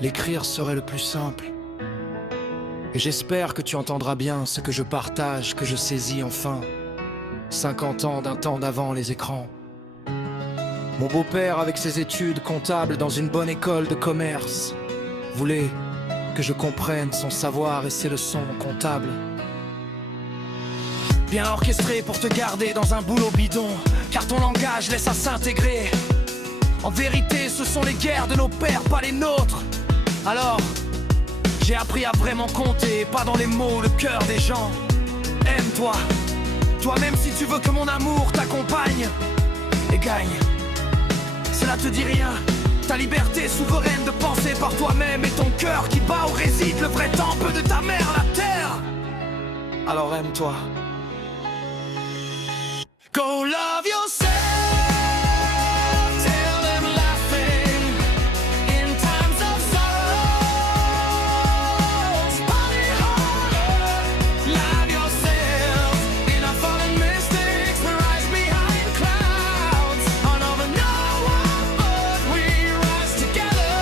L'écrire serait le plus simple. Et j'espère que tu entendras bien ce que je partage, que je saisis enfin. 50 ans d'un temps d'avant les écrans. Mon beau-père, avec ses études comptables dans une bonne école de commerce, voulait que je comprenne son savoir et ses leçons comptables. Bien orchestré pour te garder dans un boulot bidon, car ton langage laisse à s'intégrer. En vérité, ce sont les guerres de nos pères, pas les nôtres. Alors, j'ai appris à vraiment compter, pas dans les mots, le cœur des gens. Aime-toi, toi-même si tu veux que mon amour t'accompagne et gagne. Cela te dit rien, ta liberté souveraine de penser par toi-même et ton cœur qui bat où réside le vrai temple de ta mère, la terre. Alors aime-toi. Go love yourself. Tell them laughing in times of sorrow. Party harder. Love yourself in our fallen mistakes. We rise behind clouds. On over no one but we rise together.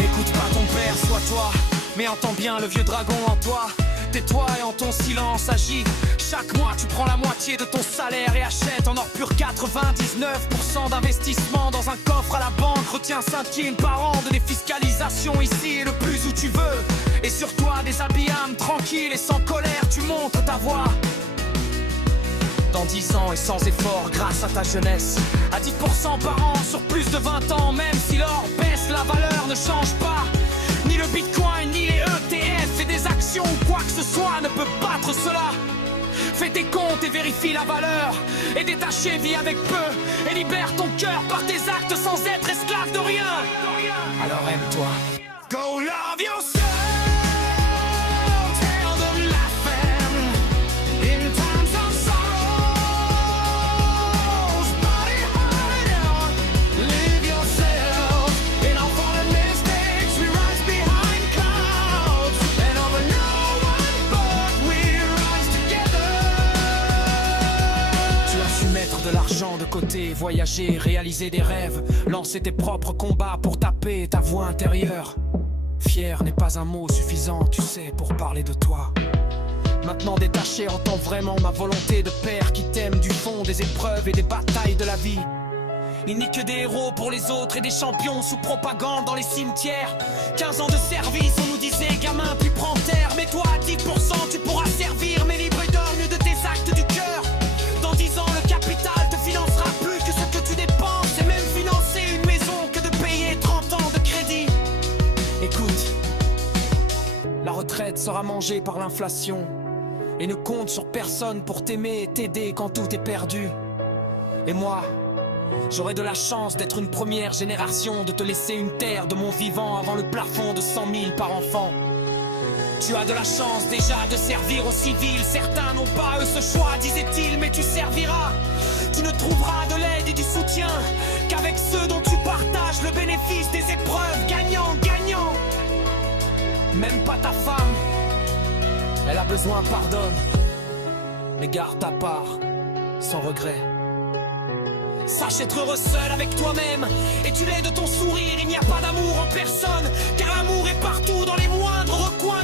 Écoute pas ton père, sois toi. Mais entends bien le vieux dragon en toi. Tais-toi et en ton silence agis. Chaque mois tu prends la moitié de ton salaire et achètes en or pur 99% d'investissement dans un coffre à la banque. Retiens 5 000 par an de défiscalisation ici et le plus où tu veux. Et sur toi des habits âme tranquille et sans colère tu montres ta voix. Dans 10 ans et sans effort grâce à ta jeunesse, à 10% par an sur plus de 20 ans. Même si l'or baisse, la valeur ne change pas. Ni le bitcoin, ni les ETF et des actions ou quoi que ce soit ne peut battre cela. Fais tes comptes et vérifie la valeur. Et détaché, vis avec peu. Et libère ton cœur par tes actes sans être esclave de rien. Alors aime-toi. Go love yourself. Tell them laughing in times of sorrows. Party harder. Live yourself in our fallen mistakes. We rise behind clouds. And over no one but we rise together. Tu as su mettre de l'argent de côté, voyager, réaliser des rêves, lancer tes propres combats pour taper ta voix intérieure. Fier n'est pas un mot suffisant, tu sais, pour parler de toi. Maintenant détaché, entends vraiment ma volonté de père qui t'aime du fond des épreuves et des batailles de la vie. Il n'y que des héros pour les autres et des champions sous propagande dans les cimetières. 15 ans de service, on nous disait gamin puis prends terre. Mais toi à 10% tu pourras servir, mais libre et dorme de tes actes du cœur. Dans 10 ans le capital te financera plus que ce que tu dépenses. Et même financer une maison que de payer 30 ans de crédit. Écoute, la retraite sera mangée par l'inflation. Et ne compte sur personne pour t'aimer et t'aider quand tout est perdu. Et moi, j'aurai de la chance d'être une première génération, de te laisser une terre de mon vivant avant le plafond de 100 000 par enfant. Tu as de la chance déjà de servir aux civils. Certains n'ont pas eux ce choix, disait-il, mais tu serviras. Tu ne trouveras de l'aide et du soutien qu'avec ceux dont tu partages le bénéfice des épreuves. Gagnant, gagnant. Même pas ta femme, elle a besoin, pardonne. Mais garde ta part, sans regret. Sache être heureux seul avec toi-même. Et tu l'es de ton sourire, il n'y a pas d'amour en personne. Car l'amour est partout dans les moindres recoins